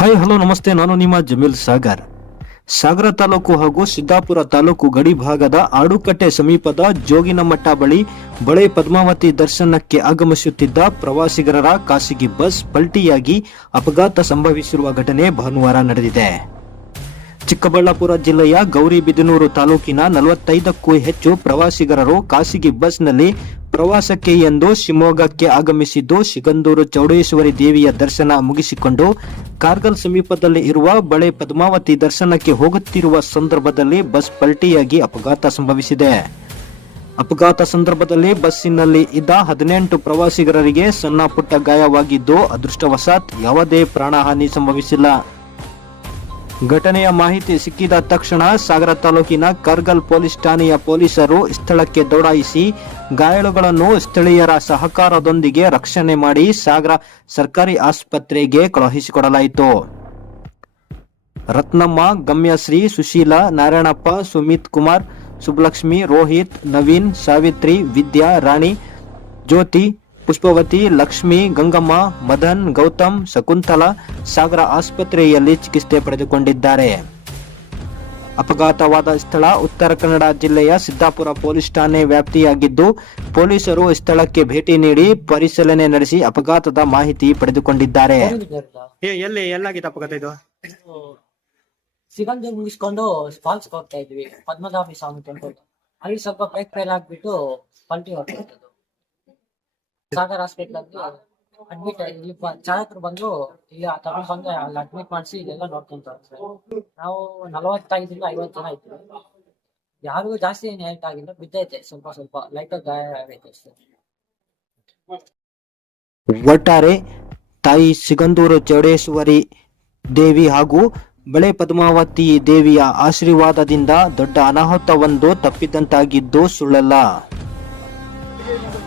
Hi hello ನಮಸ್ತೆ. ನಾನು ನಿಮ್ಮ ಜಮೀಲ್ ಸಾಗರ್. ಸಾಗರ ತಾಲೂಕು ಹಾಗೂ ಸಿದ್ದಾಪುರ ತಾಲೂಕು ಗಡಿ ಭಾಗದ ಆಡುಕಟ್ಟೆ ಸಮೀಪದ ಜೋಗಿನಮಠ ಬಳಿ ಬಳೆ ಪದ್ಮಾವತಿ ದರ್ಶನಕ್ಕೆ ಆಗಮಿಸುತ್ತಿದ್ದ ಪ್ರವಾಸಿಗರ ಖಾಸಗಿ ಬಸ್ ಪಲ್ಟಿಯಾಗಿ ಅಪಘಾತ ಸಂಭವಿಸಿರುವ ಘಟನೆ ಭಾನುವಾರ ನಡೆದಿದೆ. ಚಿಕ್ಕಬಳ್ಳಾಪುರ ಜಿಲ್ಲೆಯ ಗೌರಿಬಿದನೂರು ತಾಲೂಕಿನ ನಲವತ್ತೈದಕ್ಕೂ ಹೆಚ್ಚು ಪ್ರವಾಸಿಗರರು ಖಾಸಗಿ ಬಸ್ನಲ್ಲಿ ಪ್ರವಾಸಕ್ಕೆ ಎಂದು ಶಿವಮೊಗ್ಗಕ್ಕೆ ಆಗಮಿಸಿದ್ದು ಸಿಗಂದೂರು ಚೌಡೇಶ್ವರಿ ದೇವಿಯ ದರ್ಶನ ಮುಗಿಸಿಕೊಂಡು ಕಾರ್ಗಲ್ ಸಮೀಪದಲ್ಲಿ ಇರುವ ಬಳೆ ಪದ್ಮಾವತಿ ದರ್ಶನಕ್ಕೆ ಹೋಗುತ್ತಿರುವ ಸಂದರ್ಭದಲ್ಲಿ ಬಸ್ ಪಲ್ಟಿಯಾಗಿ ಅಪಘಾತ ಸಂಭವಿಸಿದೆ. ಅಪಘಾತ ಸಂದರ್ಭದಲ್ಲಿ ಬಸ್ಸಿನಲ್ಲಿ ಇದ್ದ ಹದಿನೆಂಟು ಪ್ರವಾಸಿಗರಿಗೆ ಸಣ್ಣ ಪುಟ್ಟ ಗಾಯವಾಗಿದ್ದು, ಅದೃಷ್ಟವಶಾತ್ ಯಾವುದೇ ಪ್ರಾಣಹಾನಿ ಸಂಭವಿಸಿಲ್ಲ. ಘಟನೆಯ ಮಾಹಿತಿ ಸಿಕ್ಕಿದ ತಕ್ಷಣ ಸಾಗರ ತಾಲೂಕಿನ ಕರ್ಗಲ್ ಪೊಲೀಸ್ ಠಾಣೆಯ ಪೊಲೀಸರು ಸ್ಥಳಕ್ಕೆ ದೌಡಾಯಿಸಿ ಗಾಯಾಳುಗಳನ್ನು ಸ್ಥಳೀಯರ ಸಹಕಾರದೊಂದಿಗೆ ರಕ್ಷಣೆ ಮಾಡಿ ಸಾಗರ ಸರ್ಕಾರಿ ಆಸ್ಪತ್ರೆಗೆ ಕಳುಹಿಸಿಕೊಡಲಾಯಿತು. ರತ್ನಮ್ಮ, ಗಮ್ಯಶ್ರೀ, ಸುಶೀಲ, ನಾರಾಯಣಪ್ಪ, ಸುಮಿತ್ ಕುಮಾರ್, ಸುಬ್ಲಕ್ಷ್ಮಿ, ರೋಹಿತ್, ನವೀನ್, ಸಾವಿತ್ರಿ, ವಿದ್ಯಾ, ರಾಣಿ, ಜ್ಯೋತಿ ಪುಷ್ಪವತಿ ಲಕ್ಷ್ಮಿ ಗಂಗಮ್ಮ ಮದನ್ ಗೌತಮ್ ಶಕುಂತಲಾ ಸಾಗರ ಆಸ್ಪತ್ರೆಯಲ್ಲಿ ಚಿಕಿತ್ಸೆ ಪಡೆದುಕೊಂಡಿದ್ದಾರೆ. ಅಪಘಾತವಾದ ಸ್ಥಳ ಉತ್ತರ ಕನ್ನಡ ಜಿಲ್ಲೆಯ ಸಿದ್ದಾಪುರ ಪೊಲೀಸ್ ಠಾಣೆ ವ್ಯಾಪ್ತಿಯಾಗಿದ್ದು ಪೊಲೀಸರು ಸ್ಥಳಕ್ಕೆ ಭೇಟಿ ನೀಡಿ ಪರಿಶೀಲನೆ ನಡೆಸಿ ಅಪಘಾತದ ಮಾಹಿತಿ ಪಡೆದುಕೊಂಡಿದ್ದಾರೆ. ಎಲ್ಲಿ ಎಲ್ಲಾಗಿತ್ತು ಅಪಘಾತ ಇದು? ಸಿಗಂದೂರ್ ಮುಗಿಸ್ಕೊಂಡು ಫಾಲ್ಸ್ ಹೋಗ್ತಾ ಇದ್ವಿ. ಪದ್ಮನಾಭಿ ಸ್ವಾಮಿ ಟೆಂಪಲ್ ಅಲ್ಲಿ ಸ್ವಲ್ಪ ಬ್ರೇಕ್ ಫೇಲ್ ಆಗ್ಬಿಟ್ಟು ಪಲ್ಟಿ ಹೊರಟಿದ್ದು ಸಾಗರ್ ಹಾಸ್ಪಿಟಲ್ ಅಲ್ಲಿ ಅಡ್ಮಿಟ್ ಇಲ್ಲಿ ಚಾಲಕರು ಬಂದು ಇಲ್ಲಿ ತಗೊಂಡ್ ಬಂದು ಅಲ್ಲಿ ಅಡ್ಮಿಟ್ ಮಾಡಿಸಿ ಇಲ್ಲೆಲ್ಲ ನೋಡ್ಕೊಂತಾರೆ ನಾವು ನಲವತ್ತೈದರಿಂದ ಐವತ್ತು ಜನ ಇದ್ವಿ ಯಾರಿಗೂ ಜಾಸ್ತಿ ಏನು ಏಟ್ ಆಗಿಲ್ಲ, ಬಿದ್ದೈತೆ, ಸ್ವಲ್ಪ ಸ್ವಲ್ಪ ಲೈಟ್ ಗಾಯ ಆಗೈತೆ ಅಷ್ಟೇ ಒಟ್ಟಾರೆ ತಾಯಿ ಸಿಗಂದೂರು ಚೌಡೇಶ್ವರಿ ದೇವಿ ಹಾಗೂ ಬಳೆ ಪದ್ಮಾವತಿ ದೇವಿಯ ಆಶೀರ್ವಾದದಿಂದ ದೊಡ್ಡ ಅನಾಹುತವೊಂದು ತಪ್ಪಿದ್ದಂತಾಗಿದ್ದು ಸುಳ್ಳಲ್ಲ.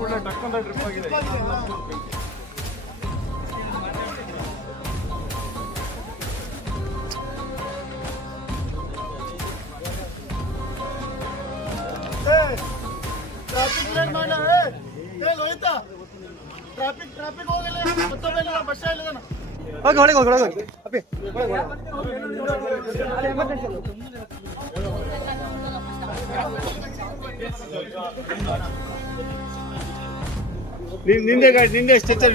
ಮಾಡ ಟ್ರಿಪ್ ಆಗಿದೆ ಟ್ರಾಫಿಕ್ ಟ್ರಾಫಿಕ್ ಹೋಗಿಲ್ಲ. ಗೊತ್ತಾಗಲಿಲ್ಲ ಬಸ್ ಇಲ್ಲದನ ಹೋಗಿ ಒಳಗೆ ಹೋಗಿ ಒಳಗೆ ಹೋಗಿ. ಅಪ್ಪಿ. ನಿಂದೆ ಗಾಡಿ ನಿಂದೆ ಸ್ಟೆಚರ್